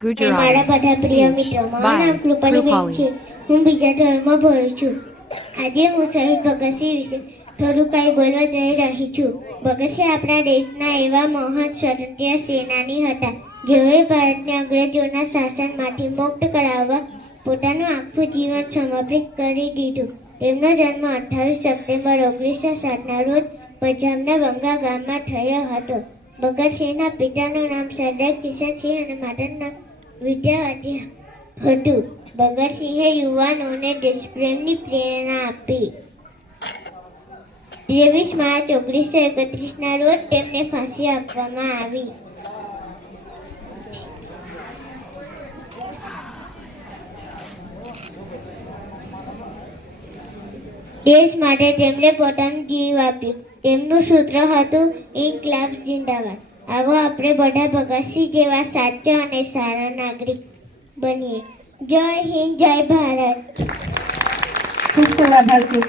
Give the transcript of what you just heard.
મારા બધા પ્રિય મિત્રો, મારું નામ કૃપાલીબેન છે. હું બીજા ધોરણમાં ભણું છું. આજે હું શહીદ ભગતસિંહ વિશે થોડું કંઈ બોલવા જઈ રહી છું. ભગતસિંહ આપણા દેશના એવા મહાન સ્વતંત્ર સેનાની હતા જેઓએ ભારતને અંગ્રેજોના શાસનમાંથી મુક્ત કરાવવા પોતાનું આખું જીવન સમર્પિત કરી દીધું. તેમનો જન્મ 28 સપ્ટેમ્બર 1907ના રોજ પંજાબના બંગા ગામમાં થયો હતો. ભગતસિંહના પિતાનું નામ સરદાર કિશનસિંહ અને માતાનું નામ વિદ્યાવતી હતું. ભગતસિંહે યુવાનોને દેશપ્રેમની પ્રેરણા આપી. 23 માર્ચ 1931ના રોજ તેમને ફાંસી આપવામાં આવી. દેશ માટે તેમણે પોતાનું જીવ આપ્યું. તેમનું સૂત્ર હતું ઇન્કલાબ જિંદાબાદ. આવો આપણે બધા ભગતસિંહ જેવા સાચા અને સારા નાગરિક બનીએ. જય હિન્દ, જય ભારત. ખૂબ ખૂબ આભાર કૃપા.